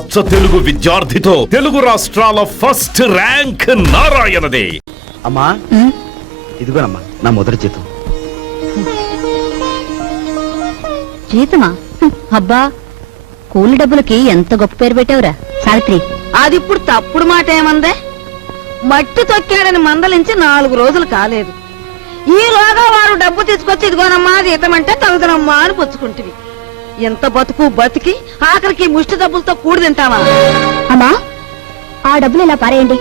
అచ్చ తెలుగు విద్యార్థితో తెలుగు రాష్ట్రాల first rank నారాయణదే. అమ్మా ఇదిగోనమ్మా నా మొదటి జీతం. జీతమా? అబ్బా, కూలి డబ్బులకి ఎంత గొప్ప పేరు పెట్టావురా సావిత్రి. అది ఇప్పుడు తప్పుడు మాట ఏమందే? మట్టి తొక్కాడని మందలించి 4 రోజులు కాలేదు. ఈలోగా వారు డబ్బు తీసుకొచ్చి ఇదిగోనమ్మా జీతం అంటే తగుదనమ్మా అని పుచ్చుకుంటివి. ఎంత బతుకు బతికి ఆఖరికి ముష్టి డబ్బులతో కూడి తింటావా? అమ్మా, ఆ డబ్బులు ఇలా పారేయండి.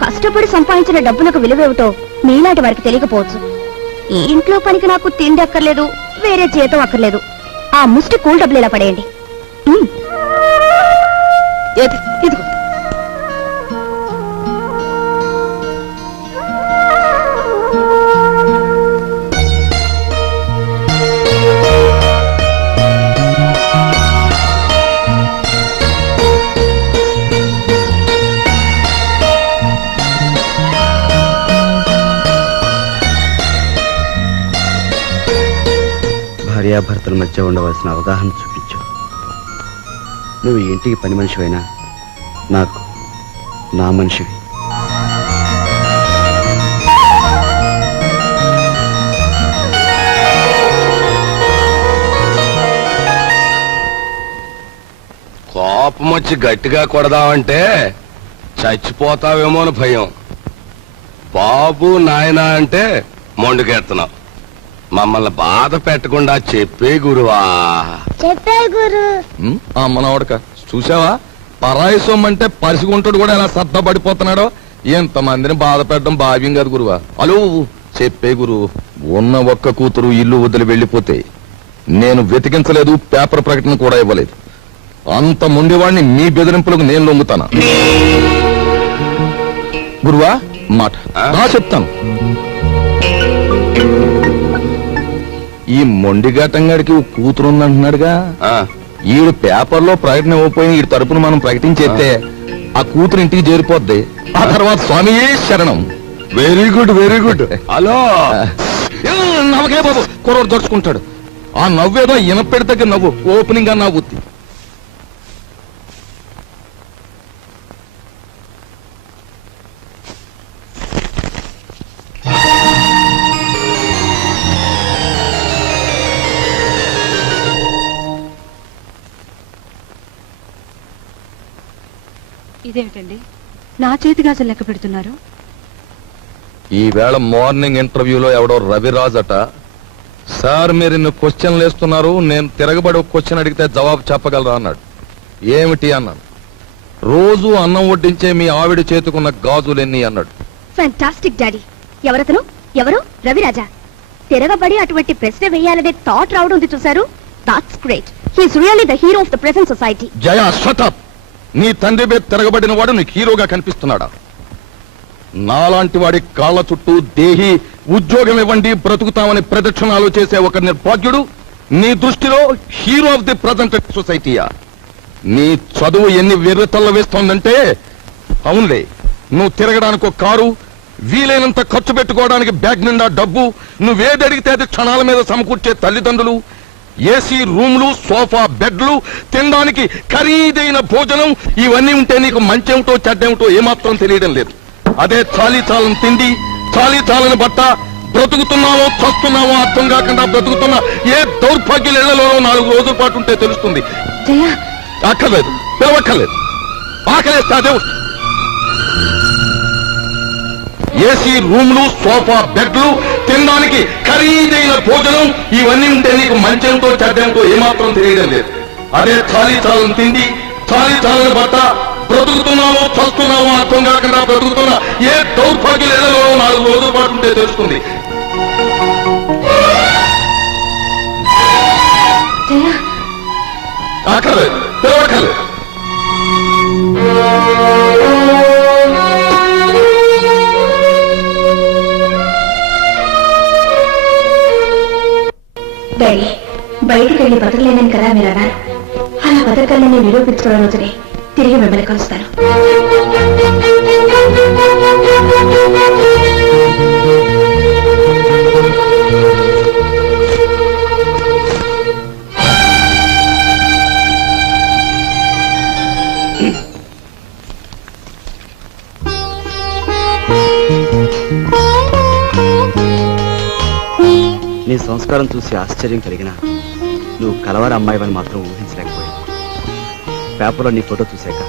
కష్టపడి సంపాదించిన డబ్బులకు విలువేమిటో మీలాంటి వారికి తెలియకపోవచ్చు. ఈ ఇంట్లో పనికి నాకు తిండి అక్కర్లేదు, వేరే జీతం అక్కర్లేదు. ఆ ముష్టి కూల్ డబ్బులు ఇలా పడేయండి. ఇదిగో భార్యాభర్తల మధ్య ఉండవలసిన అవగాహన చూపించు. నువ్వు ఈ ఇంటికి పని మనిషివైనా నాకు నా మనిషివి. కోపం వచ్చి గట్టిగా కొడదామంటే చచ్చిపోతావేమో అని భయం. బాబు నాయనా అంటే మొండుకెడుతున్నావు. మమ్మల్ని బాధ పెట్టకుండా చెప్పే గురువా. చెప్పే గురు. మనవడక చూసావా, పరాయి సొమ్మంటే పరిసిగుంటాడు కూడా ఎలా సర్దపడిపోతున్నాడో. ఎంతమందిని బాధ పెట్టడం భావ్యం కాదు గురువా. అలో చెప్పే గురు, ఉన్న ఒక్క కూతురు ఇల్లు వదిలి వెళ్ళిపోతే నేను వెతికించలేదు, పేపర్ ప్రకటన కూడా ఇవ్వలేదు. అంత ముండివాడిని మీ బెదిరింపులకు నేను లొంగుతానా? గురువా మాట నా చెప్తాను. ఈ మొండిఘాటంగాడికి కూతురుందంటున్నాడుగా, ఈడు పేపర్లో ప్రకటన ఇవ్వకపోయిన ఈ తరపున మనం ప్రకటించేస్తే ఆ కూతురు ఇంటికి చేరిపోద్ది. ఆ తర్వాత స్వామియే శరణం. Very good very good. Hello నవ్వకే బాబు, కుర్రోడు దొరుచుకుంటాడు. ఆ నవ్వేదో ఇనపెడి దగ్గర నవ్వు, ఓపెనింగ్ గా నవ్వుద్ది. ఇదేమిటండి, నా చేతి గాజులు లెక్క పెడుతున్నారు? ఈవేళ మార్నింగ్ ఇంటర్వ్యూలో ఎవడో రవిరాజ్ అట, సార్ మీరు ఇన్ని క్వశ్చన్లు వేస్తున్నారు, నేను తిరగబడి ఒక క్వశ్చన్ అడిగితే జవాబు చెప్పగలరా అన్నాడు. ఏమిటి అన్నాను. రోజు అన్నం వడ్డించే మీ ఆవిడ చేతుకున్న గాజులెన్ని అన్నాడు. Fantastic daddy. ఎవరతను? ఎవరు? రవిరాజా. తిరగబడి అటువంటి ప్రశ్న వేయాలనే థాట్ రావడం ఉంది చూసారు. That's great. He is really the hero of the present society. Jaya shut up. నీ తండ్రి మీద తిరగబడిన వాడు నీకు హీరోగా కనిపిస్తున్నాడా? నాలాంటి వాడి కాళ్ల చుట్టూ దేహి ఉద్యోగం ఇవ్వండి బ్రతుకుతామని ప్రదక్షిణాలు చేసే ఒక నిర్భాగ్యుడు నీ దృష్టిలో హీరో ఆఫ్ ది ప్రజెంట్ సొసైటీయా? నీ చదువు ఎన్ని వెర్రితల్ల వేస్తోందంటే, అవునులే, నువ్వు తిరగడానికి ఒక కారు, వీలైనంత ఖర్చు పెట్టుకోవడానికి బ్యాగ్ నిండా డబ్బు, నువ్వేది అడిగితే అది క్షణాల మీద సమకూర్చే తల్లిదండ్రులు, ఏసీ రూమ్లు, సోఫా బెడ్లు, తినడానికి ఖరీదైన భోజనం, ఇవన్నీ ఉంటే నీకు మంచేమిటో చెడ్డేమిటో ఏమాత్రం తెలియడం లేదు. అదే చాలీ చాలని తిండి, చాలీ చాలని బట్ట, బ్రతుకుతున్నావో చస్తున్నావో అర్థం కాకుండా బ్రతుకుతున్న ఏ దౌర్భాగ్యులలో 4 రోజుల పాటు ఉంటే తెలుస్తుంది. అక్కర్లేదు, పిలవక్కర్లేదు. ఆకలేస్తే అదే ఏసీ రూమ్లు, సోఫా బెడ్లు, తినడానికి ఖరీదైన భోజనం, ఇవన్నీ ఉంటే నీకు మంచేమిటో చెడ్డేమిటో ఏమాత్రం తెలియడం లేదు. అదే చాలీ చాలని తిండి, చాలీ చాలని బట్ట, బ్రతుకుతున్నావో చస్తున్నావో అర్థం కాకుండా బ్రతుకుతున్న ఏ దౌర్భాగ్యులలో 4 రోజుల పాటు ఉంటే తెలుస్తుంది. అక్కర్లేదు, పిలవక్కర్లేదు. బయటికి వెళ్ళి బతకలేనని కదా మీరు అన్నారు. అలా బతకాలని నిరూపించుకోవడం రోజునే తిరిగి మిమ్మల్ని కలుస్తాను. సంస్కారం చూసి ఆశ్చర్యం కలిగినా నువ్వు కలవారి అమ్మాయివని మాత్రం ఊహించలేకపోయావు. పేపర్లో నీ ఫోటో చూశాక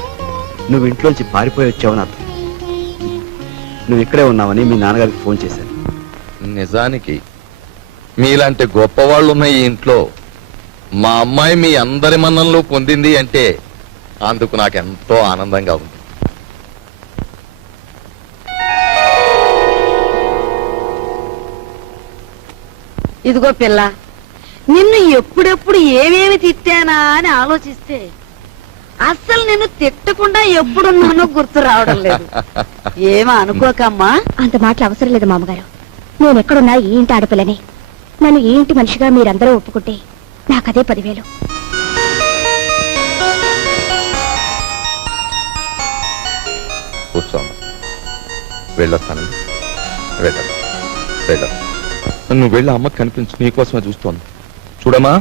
నువ్వు ఇంట్లోంచి పారిపోయి వచ్చావని అర్థం. నువ్వు ఇక్కడే ఉన్నావని మీ నాన్నగారికి ఫోన్ చేశాను. నిజానికి మీలాంటి గొప్పవాళ్ళు ఉన్న ఈ ఇంట్లో మా అమ్మాయి మీ అందరి మన్ననలు పొందింది అంటే అందుకు నాకెంతో ఆనందంగా ఉంది. ఇదిగో పిల్ల, నిన్ను ఎప్పుడెప్పుడు ఏమేమి తిట్టానా అని ఆలోచిస్తే అస్సలు నిన్ను తిట్టకుండా ఎప్పుడున్నానో గుర్తు రావడం లేదు. ఏమో అనుకోకమ్మా. అంత మాటలు అవసరం లేదు మామగారు. నేను ఎక్కడున్నా ఈ ఇంటి ఆడపిల్లని. నన్ను ఈ ఇంటి మనిషిగా మీరందరూ ఒప్పుకుంటే నాకదే 10,000. కూర్చోమ్మా, వెళ్ళొస్తాను. నువ్వు వెళ్ళి అమ్మకి కనిపించు, నీకోసమే చూస్తోంది. చూడమ్మా,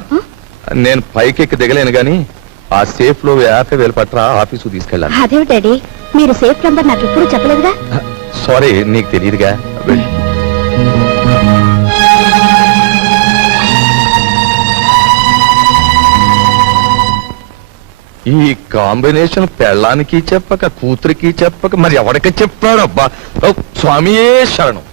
నేను పైకెక్కి దిగలేను గాని ఆ సేఫ్ లో 50,000 పట్రా ఆఫీసు తీసుకెళ్ళాను. అదే డాడీ, మీరు సేఫ్ నంబర్ నాకు ఎప్పుడు చెప్పలేదుగా. సారీ, నీకు తెలియదుగా. వెళ్ళి ఈ కాంబినేషన్ పెళ్ళానికి చెప్పక కూతురికి చెప్పక మరి ఎవరికి చెప్పాడు? అబ్బా, స్వామియే శరణం.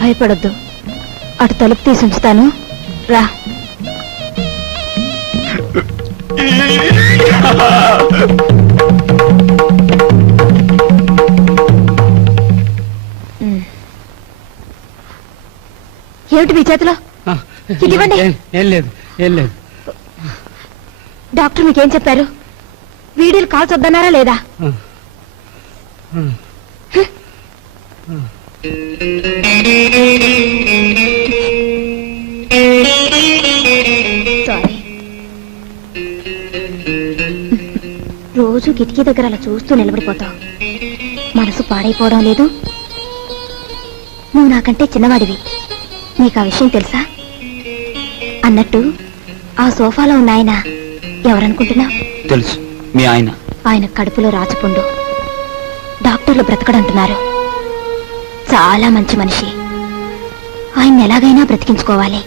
భయపడొద్దు, అటు తలుపు తీసి ఉంచుతాను, రా. ఏమిటి మీ చేతిలో? ఇవ్వండి. ఏం లేదు. డాక్టర్ మీకేం చెప్పారు? వీడియోలు కాల్స్ వద్దన్నారా లేదా? సారీ. రోజు కిటికీ దగ్గర అలా చూస్తూ నిలబడిపోతావు. మనసు పాడైపోవడం లేదు. నువ్వు నాకంటే చిన్నవాడివి, నీకు ఆ విషయం తెలుసా? అన్నట్టు ఆ సోఫాలో ఉన్న ఆయన ఎవరనుకుంటున్నావు? తెలుసు, మీ ఆయన. ఆయన కడుపులో రాచపుండు. డాక్టర్లు బ్రతకడంటున్నారు. చాలా మంచి మనిషి. ఆయన ఎలాగైనా బ్రతికించుకోవాలి.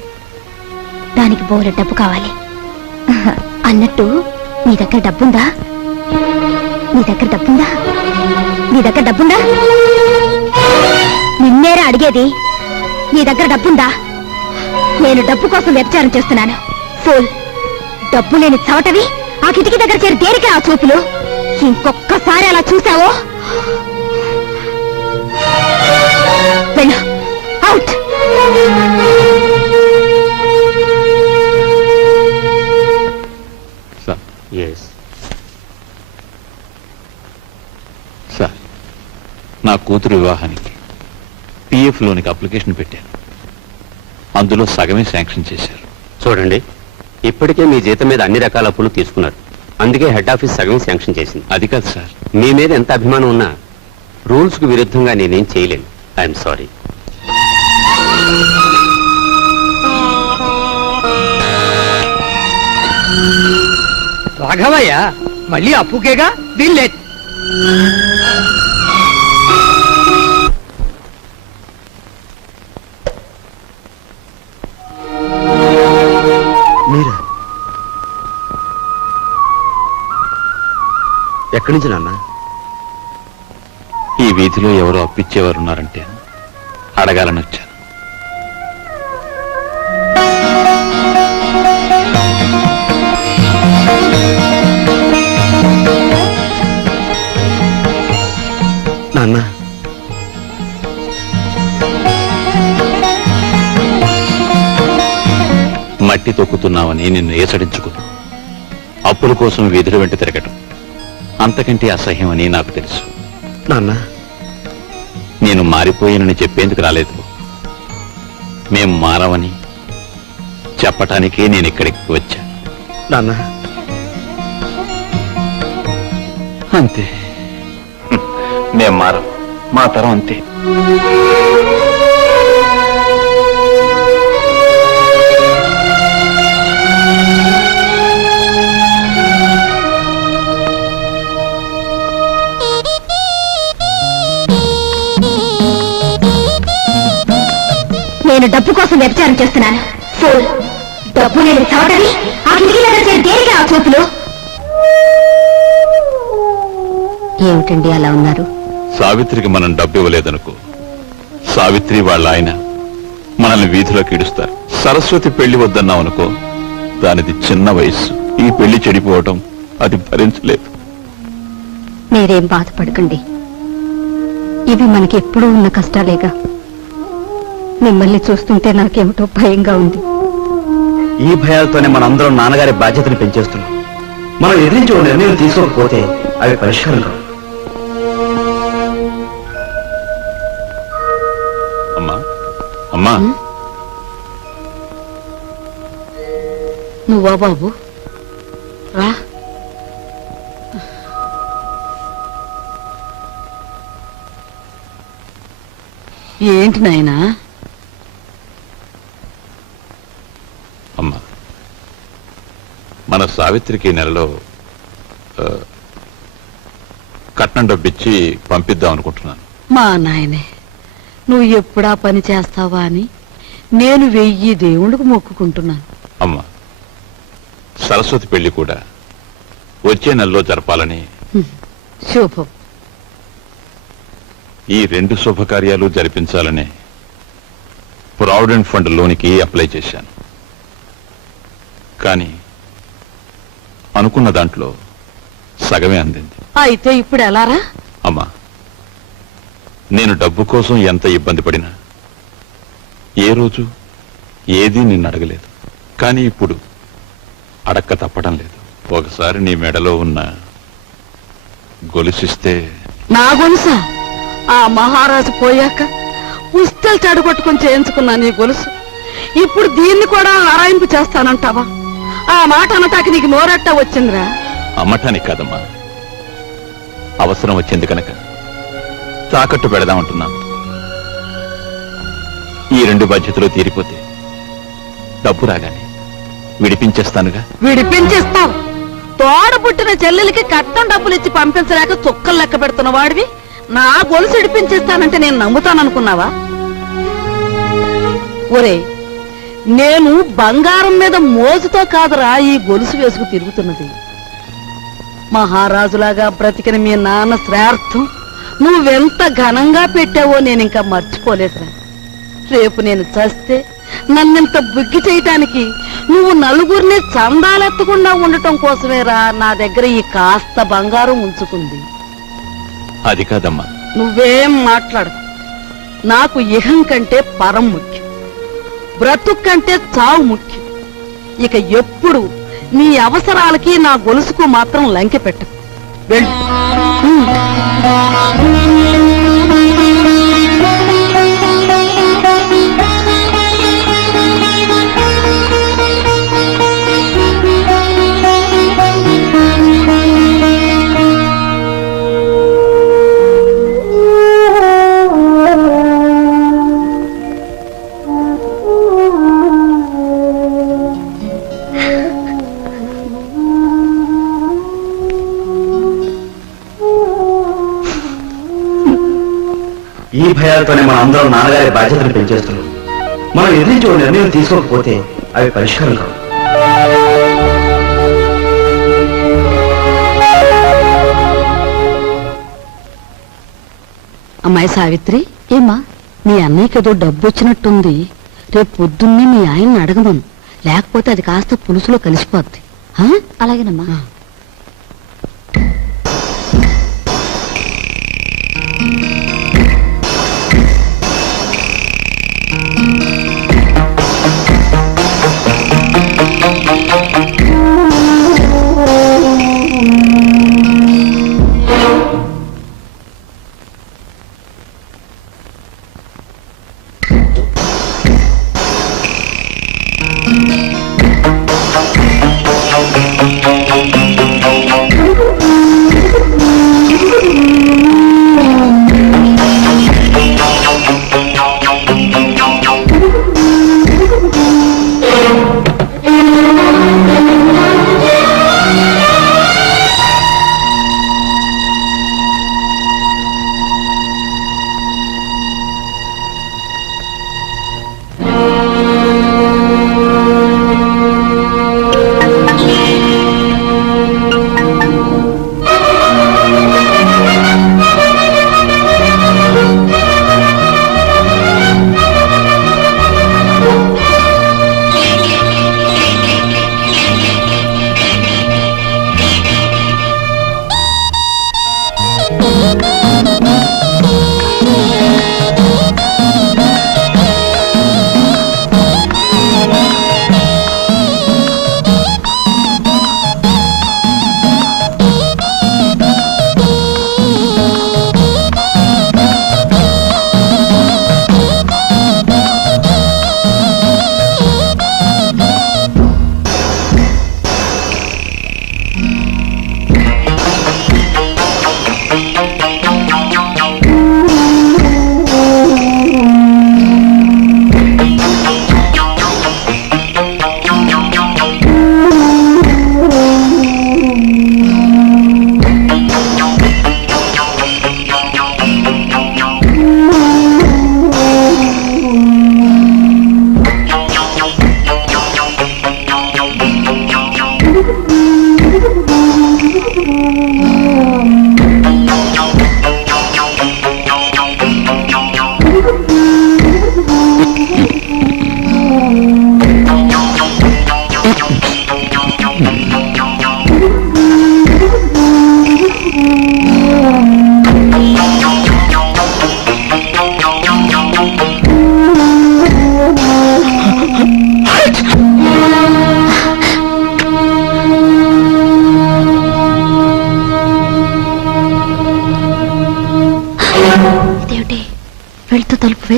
దానికి బోలె డబ్బు కావాలి. అన్నట్టు నీ దగ్గర డబ్బుందా? నిన్నేరా అడిగేది. నీ దగ్గర డబ్బుందా? నేను డబ్బు కోసం వ్యభిచారం చేస్తున్నాను. ఫూల్, డబ్బు లేని చవటవి ఆ కిటికీ దగ్గర చేరి దేనికే ఆ చూపులు? ఇంకొక్కసారి అలా చూసావో వెళ్ళు, అవుట్. సార్, నా కూతురు వివాహానికి పిఎఫ్ లోనికి అప్లికేషన్ పెట్టాను. అందులో సగమే శాంక్షన్ చేశారు. చూడండి, ఇప్పటికే మీ జీతం మీద అన్ని రకాల అప్పులు తీసుకున్నారు. అందుకే హెడ్ ఆఫీస్ సగం శాంక్షన్ చేసింది. అది కాదు సార్. మీ మీద ఎంత అభిమానం ఉన్నా రూల్స్ కు విరుద్ధంగా నేనేం చేయలేను. I'm sorry. రాఘవయ్య మళ్ళీ అప్పుకేగా వీళ్ళే. మీరా? ఎక్కడి నుంచి నాన్న? ఈ వీధిలో ఎవరో అప్పిచ్చేవారున్నారంటే అడగాలని వచ్చాను. నాన్న, మట్టి తొక్కుతున్నావని నిన్ను ఏసడించుకుని అప్పుల కోసం వీధుల వెంట తిరగటం అంతకంటే అసహ్యం అని నాకు తెలుసు. నాన్న, నేను మారిపోయానని చెప్పేందుకు రాలేదు. మేం మారవని చెప్పటానికే నేను ఇక్కడికి వచ్చా. నాన్న, అంతే. మేం మారం, మా తరం అంతే. నేను డబ్బు కోసం వ్యభిచారం చేస్తున్నాను. ఫూల్. డబ్బు లేని చోటని ఆ కిటికీ దగ్గర చేరి దేనికి ఆ చూపులు? ఏమిటండి అలా ఉన్నారు? సావిత్రికి మనం డబ్బు ఇవ్వలేదనుకో, సావిత్రి వాళ్ళ ఆయన మనల్ని వీధిలోకి ఇడుస్తారు. సరస్వతి పెళ్లి వద్దన్నాం అనుకో, దానిది చిన్న వయస్సు, ఈ పెళ్లి చెడిపోవటం అది భరించలేదు. మీరేం బాధపడకండి, ఇవి మనకి ఎప్పుడూ ఉన్న కష్టాలేగా. మిమ్మల్ని చూస్తుంటే నాకేమిటో భయంగా ఉంది. ఈ భయాలతోనే మనందరం నాన్నగారి బాధ్యతను పెంచేస్తున్నాం. మనం ఎదిరించి ఓ నిర్ణయం తీసుకోకపోతే అవి పరిష్కారం కావు. అమ్మా అమ్మా, నువ్వా బాబు? రా. ఏంటి నాయనా? అమ్మా, మన సావిత్రికి నెలలో కట్నం డబ్బిచ్చి పంపిద్దాం అనుకుంటున్నాను. మా నాయనే, నువ్వు ఎప్పుడా పని చేస్తావా అని నేను 1000 దేవుళ్ళకు మొక్కుకుంటున్నాను. అమ్మా, సరస్వతి పెళ్లి కూడా వచ్చే నెలలో జరపాలని. శుభం. ఈ 2 శుభకార్యాలు జరిపించాలని ప్రావిడెంట్ ఫండ్ లోనికి అప్లై చేశాను. కానీ అనుకున్న దాంట్లో సగమే అందింది. అయితే ఇప్పుడు ఎలారా? అమ్మా, నేను డబ్బు కోసం ఎంత ఇబ్బంది పడినా ఏ రోజు ఏదీ నిన్ను అడగలేదు. కానీ ఇప్పుడు అడక్క తప్పడం లేదు. ఒకసారి నీ మెడలో ఉన్న గొలుసిస్తే. నా గొలుసా? ఆ మహారాజు పోయాక పుస్తలు చెడగొట్టుకుని చేయించుకున్నా నీ గొలుసు. ఇప్పుడు దీన్ని కూడా ఆరాయింపు చేస్తానంటావా? ఆ మాట అనటానికి నీకు నోరట్ట వచ్చిందిరా? అమ్మటానికి కాదమ్మా, అవసరం వచ్చింది కనుక తాకట్టు పెడదామంటున్నాను. ఈ 2 బాధ్యతలు తీరిపోతే డబ్బు రాగానే విడిపించేస్తానుగా. విడిపించేస్తావు? తోడ పుట్టిన చెల్లెలకి కట్నం డబ్బులు ఇచ్చి పంపించలేక చుక్కలు లెక్క పెడుతున్న వాడివి నా గొలుసు విడిపించేస్తానంటే నేను నమ్ముతాననుకున్నావా? ఒరే, నేను బంగారం మీద మోజుతో కాదురా ఈ గొలుసు వేసుకు తిరుగుతున్నది. మహారాజులాగా బ్రతికిన మీ నాన్న శ్రార్థం నువ్వెంత ఘనంగా పెట్టావో నేను ఇంకా మర్చిపోలేదురా. రేపు నేను చస్తే నన్నింత బుగ్గి చేయటానికి నువ్వు నలుగురిని చందాలెత్తకుండా ఉండటం కోసమేరా నా దగ్గర ఈ కాస్త బంగారం ఉంచుకుంది. అది కాదమ్మా. నువ్వేం మాట్లాడకు. నాకు ఇహం కంటే పరం ముఖ్యం, బ్రతుకు కంటే చావు ముఖ్యం. ఇక ఎప్పుడు నీ అవసరాలకి నా గొలుసుకు మాత్రం లంకె పెట్టకు. వెళ్ళు. ఈ భయాలతోనే మనం అందరం నాన్నగారి బాధ్యతను పెంచేస్తున్నాం. మనం ఎదిరించి ఓ నిర్ణయం తీసుకోకపోతే అవి పరిష్కారం కావు. అమ్మాయి సావిత్రి, ఏమా మీ అన్నయ్యకి ఏదో డబ్బు వచ్చినట్టుంది. రేపు పొద్దున్నే మీ ఆయన్ని అడగమను, లేకపోతే అది కాస్త పులుసులో కలిసిపోద్ది. అలాగేనమ్మా.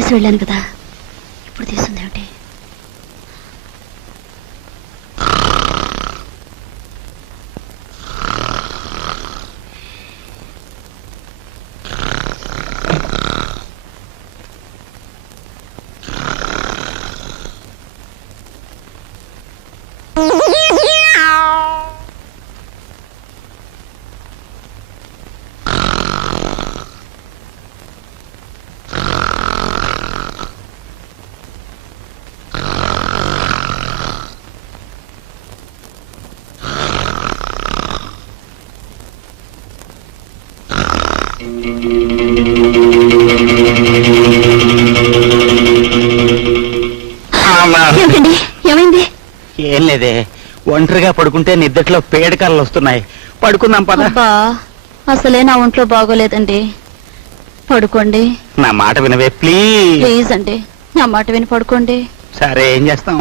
తీసి వెళ్ళాను కదా, ఇప్పుడు తీస్తుంది ఏమిటి? ఏమిటండి, ఏమైంది? ఏం లేదే, ఒంటరిగా పడుకుంటే నిద్దట్లో పేడకాళ్ళు వస్తున్నాయి. పడుకుందాం పద. అబ్బా, అసలే నా ఒంట్లో బాగోలేదండి. పడుకోండి. నా మాట వినవే ప్లీజ్. ప్లీజ్ అండి, నా మాట విని పడుకోండి. సరే, ఏం చేస్తాం.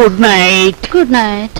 Good night. Good night.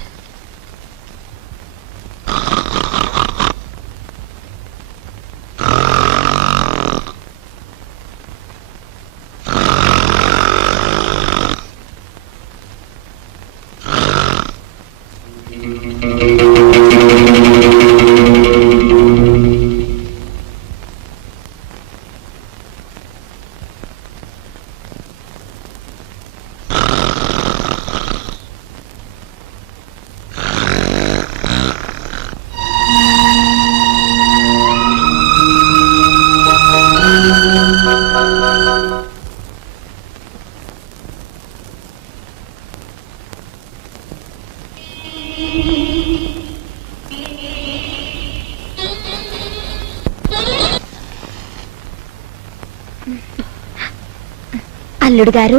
అల్లుడు గారు,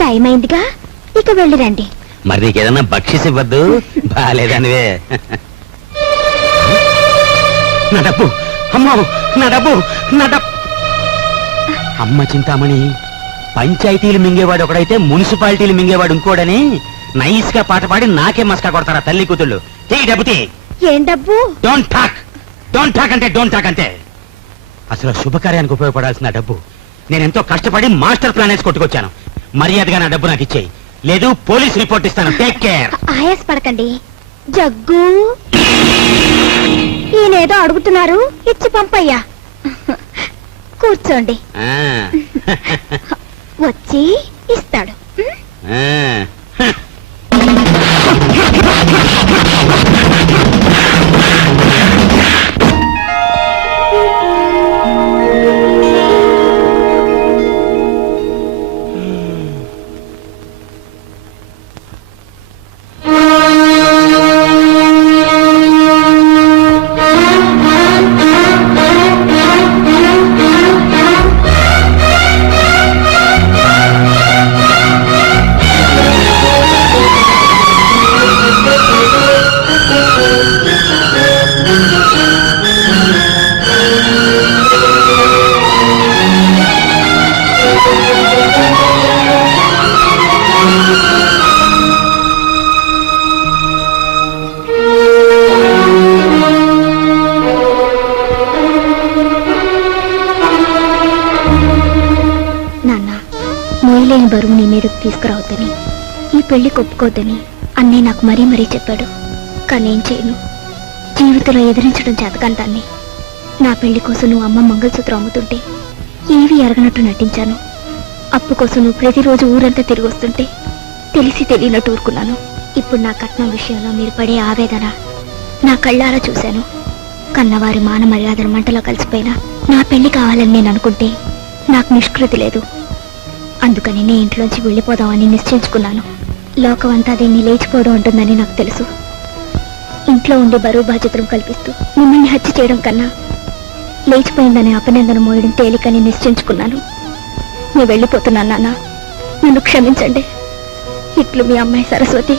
టైం అయిందిగా, ఇక వెళ్ళిరండి. మరి నీకేదన్నా బక్షిస్ ఇవ్వద్దు? బాలేదనివే. నా డబ్బు, అమ్మో నా డబ్బు, నా డబ్బు. అమ్మ చింతామణి, పంచాయతీలు మింగేవాడు ఒకడైతే మున్సిపాలిటీలు మింగేవాడు ఇంకోడని నైస్ గా పాట పాడి నాకే మస్కా కొడతారా తల్లి కూతుళ్ళు. చెయ్యి డబ్బు తీ. ఏం డబ్బు? డోంట్ టాక్ అంటే డోంట్ టాక్ అంతే. అసలు శుభకార్యానికి ఉపయోగపడాల్సిన డబ్బు నేనెంతో కష్టపడి మాస్టర్ ప్లాన్ వేసి కొట్టుకొచ్చాను. మర్యాదగా నా డబ్బు నాకు ఇచ్చేయి, లేదు పోలీస్ రిపోర్ట్ ఇస్తాను. Take care. ఆయాస పడకండి. జగ్గు, ఈయనేదో అడుగుతున్నారు, ఇచ్చి పంపయ్యా. కూర్చోండి, వచ్చి ఇస్తాడు. మోయలేని బరువు నీ మీదకు తీసుకురావద్దని, ఈ పెళ్లి ఒప్పుకోవద్దని అన్నీ నాకు మరీ మరీ చెప్పాడు. కానీ ఏం చేయను, జీవితంలో ఎదిరించడం చేతకాని దాన్ని. నా పెళ్లి కోసం నువ్వు అమ్మ మంగళసూత్రం అమ్ముతుంటే ఏవి ఎరగనట్టు నటించాను. అప్పు కోసం నువ్వు ప్రతిరోజు ఊరంతా తిరిగి వస్తుంటే తెలిసి తెలియనట్టు ఊరుకున్నాను. ఇప్పుడు నా కట్నం విషయంలో మీరు పడే ఆవేదన నా కళ్ళారా చూశాను. కన్నవారి మాన మర్యాదల మంటలో కలిసిపోయినా నా పెళ్లి కావాలని నేను అనుకుంటే నాకు నిష్కృతి లేదు. అందుకని నీ ఇంట్లోంచి వెళ్ళిపోదామని నిశ్చయించుకున్నాను. లోకం అంతా దీన్ని లేచిపోవడం ఉంటుందని నాకు తెలుసు. ఇంట్లో ఉండి బరువు బాధ్యతలు కల్పిస్తూ మిమ్మల్ని హత్య చేయడం కన్నా లేచిపోయిందని అపనిందన మోయడం తేలికని నిశ్చయించుకున్నాను. నేను వెళ్ళిపోతున్నాను నాన్న, నన్ను క్షమించండి. ఇట్లు మీ అమ్మాయి సరస్వతి.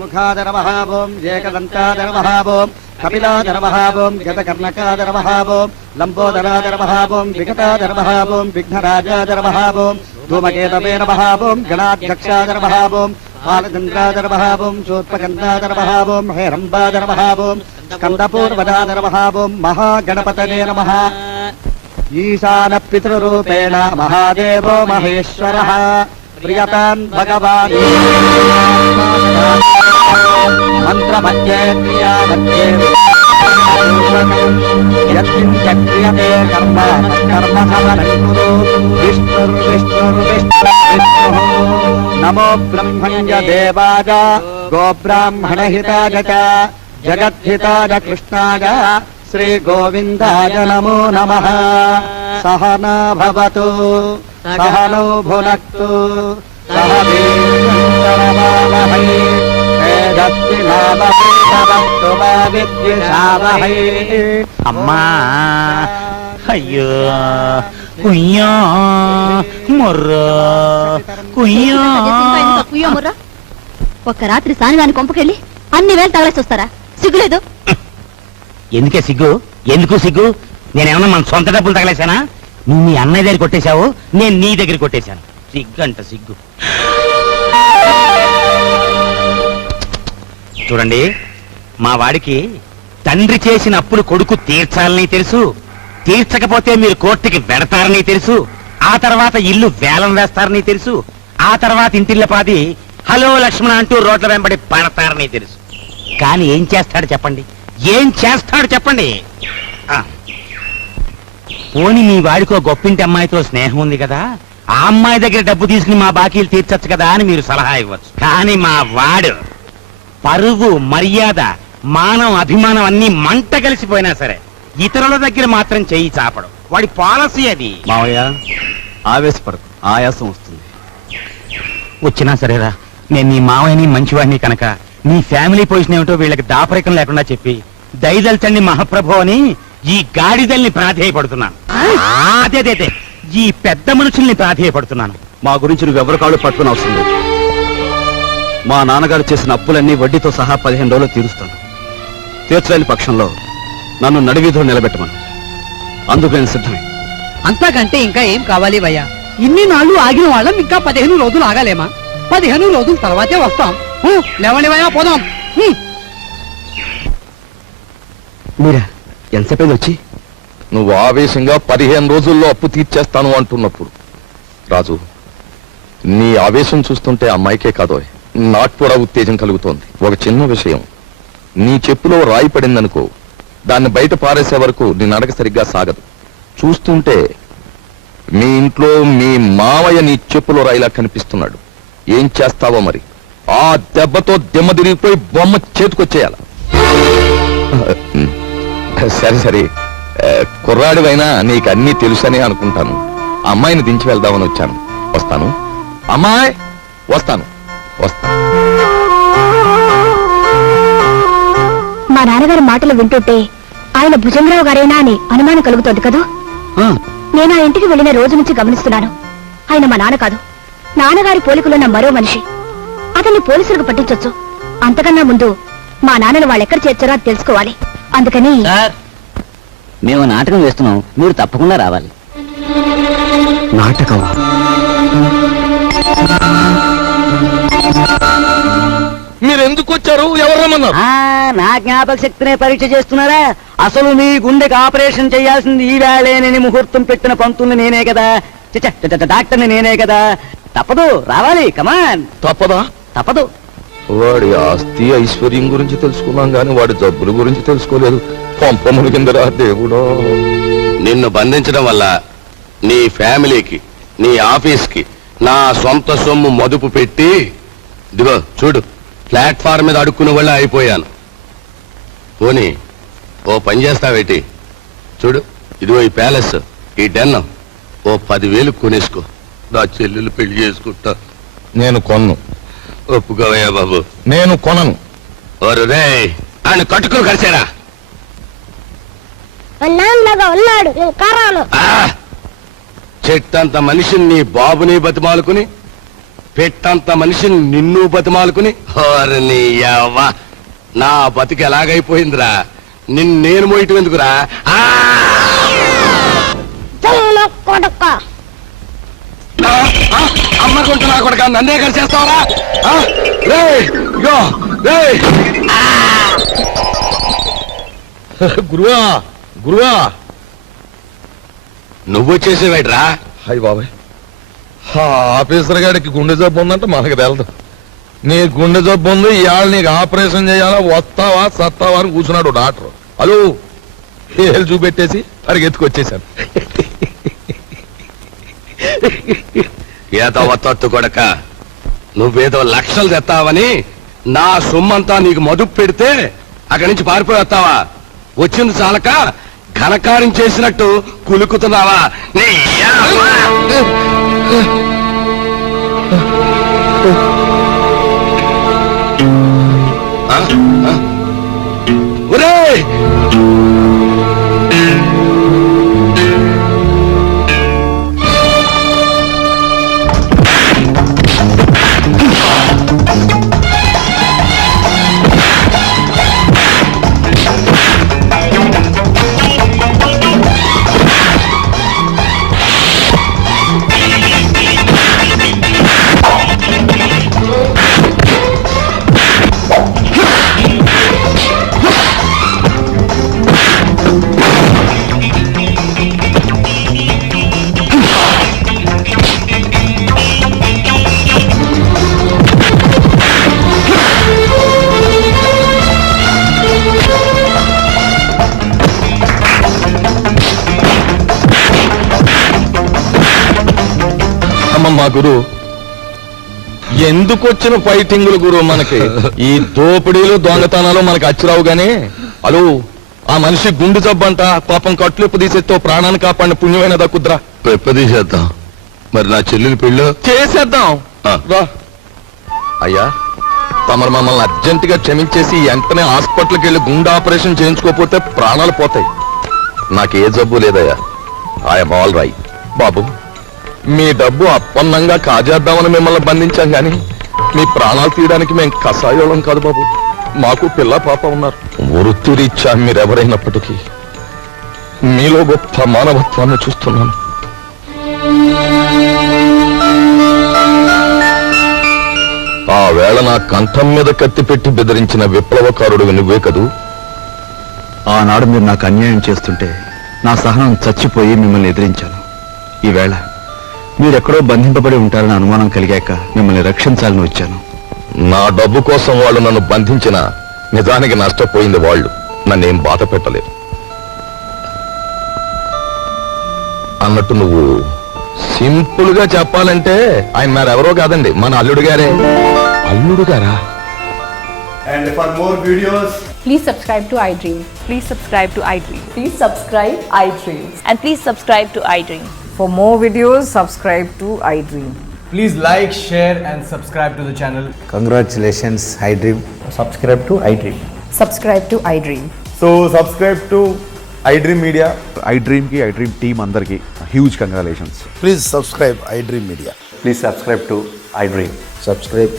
సుముఖాదరవహాభోం ఏకదంతాదరవహాభోం కపిలాదరవహాభోం గతకర్ణకాదరవహాభోం లంబోదరాదరవహాభోం వికటాదరవహాభోం విఘ్నరాజాదరవహాభోం ధూమకేతవే నమహాభోం గణాధ్యక్షాదరవహాభోం బాలచంద్రాదరవహాభోం చోత్పకందాదరవహాభోం హేరంబాదరవహాభోం స్కందపూర్వదాదరవహాభోం మహాగణపతయే నమః. ఈశాన పితృరూపేణ మహాదేవో మహేశ్వరః ప్రియతాన్ భగవాన్ మంత్రమధ్యే క్రియామధ్యే యత్కించక్రియతే కర్మ కర్మ సమరం కురు విష్ణుర్విష్ణుర్విష్ణుర్విష్ణుః. నమో బ్రహ్మణ్య దేవాయ గోబ్రాహ్మణహితాయ చ జగద్ధితాయ కృష్ణాయ శ్రీ గోవిందాయ నమో నమః. సహనా భవతు సహనౌ భునక్తు సహ వీర్యంకరవావహై తేజస్వినావధీతమస్తు మా విద్విషావహై. అమ్మా అయ్యో కుయ్యా మొర్రో కుయ్యా. ఒక్క రాత్రి సానిదాని కొంపకెళ్ళి అన్ని వేలు తగలేసి వస్తారా? సిగ్గులేదు? ఎందుకే సిగ్గు? ఎందుకు సిగ్గు? నేనేమన్నా మన సొంత డబ్బులు తగలేశానా? నువ్వు మీ అన్నయ్య దగ్గర కొట్టేశావు, నేను నీ దగ్గర కొట్టేశాను. సిగ్గు అంట సిగ్గు. చూడండి, మా వాడికి తండ్రి చేసిన అప్పులు కొడుకు తీర్చాలని తెలుసు. తీర్చకపోతే మీరు కోర్టుకి వెడతారని తెలుసు. ఆ తర్వాత ఇల్లు వేలం వేస్తారని తెలుసు. ఆ తర్వాత ఇంటిల్లపాది హలో లక్ష్మణ అంటూ రోడ్ల వెంబడి పడతారని తెలుసు. కానీ ఏం చేస్తాడు చెప్పండి? ఏం చేస్తాడు చెప్పండి? పోని మీ వాడికో గొప్పింటి అమ్మాయితో స్నేహం ఉంది కదా, ఆ అమ్మాయి దగ్గర డబ్బు తీసుకుని మా బాకీలు తీర్చచ్చు కదా అని మీరు సలహా ఇవ్వచ్చు. కానీ మా వాడు పరువు, మర్యాద, మానం, అభిమానం అన్ని మంట కలిసిపోయినా సరే ఇతరుల దగ్గర మాత్రం చెయ్యి చాపడు. వాడి పాలసీ అది. మావయ్య ఆవేశపడకు, ఆయాసం వస్తుంది. వచ్చినా సరేరా, నేను నీ మావయ్యని మంచివాడిని కనుక నీ ఫ్యామిలీ పొజిషన్ ఏమిటో వీళ్ళకి దాపరికం లేకుండా చెప్పి దయదల్చండి మహాప్రభు అని ఈ గాడిదల్ని ప్రాధేయపడుతున్నాను. అదే ఈ పెద్ద మనుషుల్ని ప్రాధేయపడుతున్నాను. మా గురించి నువ్వెవరి కాళ్ళు పట్టుకుని అవసరం లేదు. మా నాన్నగారు చేసిన అప్పులన్నీ వడ్డీతో సహా 15 రోజులు తీరుస్తాను. తీర్చలేని పక్షంలో నన్ను నడివీధిలో నిలబెట్టమను. అందుకు నేను సిద్ధమే. అంతకంటే ఇంకా ఏం కావాలి భయ్యా? ఇన్ని నాళ్ళు ఆగిన వాళ్ళం ఇంకా 15 రోజులు ఆగాలేమా? 15 రోజుల తర్వాతే వస్తాం. లేవండి భయ్యా, పోదాం. మీరా ఎంతసేపు వచ్చి? నువ్వు ఆవేశంగా 15 రోజుల్లో అప్పు తీర్చేస్తాను అంటున్నప్పుడు రాజు, నీ ఆవేశం చూస్తుంటే అమ్మాయికే కాదోయ్, నాకు కూడా ఉత్తేజం కలుగుతోంది. ఒక చిన్న విషయం, నీ చెప్పులో రాయి పడిందనుకో, దాన్ని బయట పారేసే వరకు నీ నడక సరిగ్గా సాగదు. చూస్తుంటే మీ ఇంట్లో మీ మావయ్య నీ చెప్పులో రాయిలా కనిపిస్తున్నాడు. ఏం చేస్తావో మరి? ఆ దెబ్బతో దిమ్మ తిరిగిపోయి బొమ్మ చేతికొచ్చేయాల. సరే, కుర్రాడివైనా నీకు అన్నీ తెలుసని అనుకుంటాను. అమ్మాయిని దించి వెళ్దామని వచ్చాను. వస్తాను అమ్మాయి, వస్తాను. మా నాన్నగారి మాటలు వింటుంటే ఆయన భుజంగరావు గారేనా అని అనుమానం కలుగుతోంది కదూ. నేను ఆ ఇంటికి వెళ్లిన రోజు నుంచి గమనిస్తున్నాను. ఆయన మా నాన్న కాదు, నాన్నగారి పోలికలున్న మరో మనిషి. అతన్ని పోలీసులకు పట్టించొచ్చు. అంతకన్నా ముందు మా నాన్నను వాళ్ళెక్కడ చేర్చారో అది తెలుసుకోవాలి. అందుకని మేము నాటకం వేస్తున్నాం, మీరు తప్పకుండా రావాలి. నాటకం? మీరెందుకు వచ్చారు? ఎవరు రమ్మన్నారు? నా జ్ఞాపక శక్తినే పరీక్ష చేస్తున్నారా? అసలు మీ గుండెకి ఆపరేషన్ చేయాల్సింది ఈ వేళేనని ముహూర్తం పెట్టిన పంతుల్ని నేనే కదా, డాక్టర్ని నేనే కదా. తప్పదు, రావాలి. కమాన్. తప్పదా? తప్పదు. వాడి ఆస్తి ఐశ్వర్యం గురించి తెలుసుకున్నాం గాని వాడి జబ్బుల గురించి తెలుసుకోలేదు. పంప మునిగిందరా దేవుడో. నిన్ను బంధించడం వల్ల నీ ఫ్యామిలీకి, నీ ఆఫీస్కి నా సొంత సొమ్ము మదుపు పెట్టి ఇదిగో చూడు, ప్లాట్ఫామ్ మీద అడుక్కునే వాళ్ళ అయిపోయాను. పోనీ ఓ పని చేస్తావేటి? చూడు, ఇదిగో ఈ ప్యాలెస్, ఈ డెన్ ఓ 10,000 కొనేసుకో. నా చెల్లెలు పెళ్లి చేసుకుంటా. నేను కొన్ను. ఒప్పుకోవయ్యా బాబు. నేను కొనను. ఓరు రే, ఆయన కట్టుకుని కలిసారా? ఉన్నాడు చెట్టంత మనిషిని నీ బాబుని బతిమాలుకుని పెట్టంత మనిషిని నిన్ను బతిమాలుకుని హోరని యవ్వ, నా బతికి ఎలాగైపోయిందిరా, నేను మోయటం ఎందుకురా? అమ్మ కొంట నా కొడుక, నన్నే కలిసేస్తావరా? గురువా గురువా, నువ్వు వచ్చేసేవేట్రా? హాయ్ బాబాయ్, ఆఫీసర్ గారికి గుండె జబ్బు ఉందంటే మనకు తెలదు. నీ గుండె జబ్బు ఉంది, ఇవాళ నీకు ఆపరేషన్ చేయాలా, వస్తావా సత్తావా అని కూర్చున్నాడు డాక్టర్. హలో ఏళ్ళు చూపెట్టేసి పరిగెత్తుకొచ్చేసాను. ఏదో వత్తు కొడక, నువ్వేదో లక్షలు తెస్తావని నా సొమ్మంతా నీకు మదుపు పెడితే అక్కడి నుంచి పారిపోయి వస్తావా? వచ్చింది చాలక ఘనకార్యం చేసినట్టు కులుకుతున్నావా? నీ యవ్వ! ఒరేయ్! మా గురు ఎందుకు వచ్చిన ఫైటింగులు గురు? మనకి ఈ దోపిడీలు దొంగతనాలు మనకి అచ్చిరావు గానీ, అలో ఆ మనిషి గుండె జబ్బంట, పాపం కట్లిప్పు తీసేతో ప్రాణాన్ని కాపాడిన పుణ్యమైన దక్కుద్రా. పెప్పదీసేద్దాం. మరి నా చెల్లెలి పెళ్ళి చేసేద్దాం రా. అయ్యా తమరు మమ్మల్ని అర్జెంట్ గా క్షమించేసి వెంటనే హాస్పిటల్కి వెళ్ళి గుండె ఆపరేషన్ చేయించుకోకపోతే ప్రాణాలు పోతాయి. నాకే జబ్బు లేదయ్యా, ఐఎమ్ ఆల్ రైట్. బాబు, మీ డబ్బు అప్పన్నంగా కాజేద్దామని మిమ్మల్ని బంధించాం గాని మీ ప్రాణాలు తీయడానికి మేము కషాయోళం కాదు బాబు. మాకు పిల్ల పాప ఉన్నారు. వృత్తిరీత్యా మీరెవరైనప్పటికీ మీలో గొప్ప మానవత్వాన్ని చూస్తున్నాను. ఆ వేళ నా కంఠం మీద కత్తి పెట్టి బెదిరించిన విప్లవకారుడు నువ్వే కదూ? ఆనాడు మీరు నాకు అన్యాయం చేస్తుంటే నా సహనం చచ్చిపోయి మిమ్మల్ని ఎదిరించాను. ఈవేళ మీరెక్కడో బంధింపబడి ఉంటారని అనుమానం కలిగాక మిమ్మల్ని రక్షించాలని వచ్చాను. నా డబ్బు కోసం వాళ్ళు నన్ను బంధించిన నిజానికి నష్టపోయింది వాళ్ళు, నన్నేం బాధ పెట్టలేదు. అన్నట్టు నువ్వు సింపుల్ గా చెప్పాలంటే ఆయన మరెవరో కాదండి, మన అల్లుడు గారే. అల్లుడు గారా? And for more videos, Please subscribe to iDream. Please subscribe to iDream. Please subscribe iDream. And please subscribe to iDream. For more videos, subscribe to iDream. please like, share and subscribe to the channel. Congratulations, iDream. Subscribe to iDream. Subscribe to iDream. So subscribe to iDream Media. iDream ki iDream team andarki huge congratulations. Please subscribe iDream Media. Please subscribe to iDream. Subscribe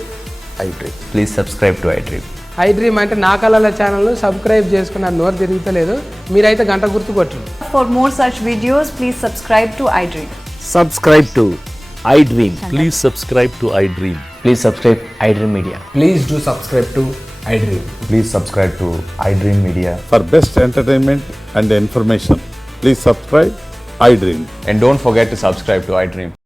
iDream. Please subscribe to iDream. iDream అంటే నా కళల channel subscribe చేసుకున్న నోరు తిరుగుతలేదు, మీరైతే గంట గుర్తు కొట్టండి. For more such videos, please subscribe to iDream. Subscribe to iDream. Please subscribe to iDream. Please subscribe iDream Media. Please do subscribe to iDream. Please subscribe to iDream Media. For best entertainment and information, please subscribe iDream. And don't forget to subscribe to iDream.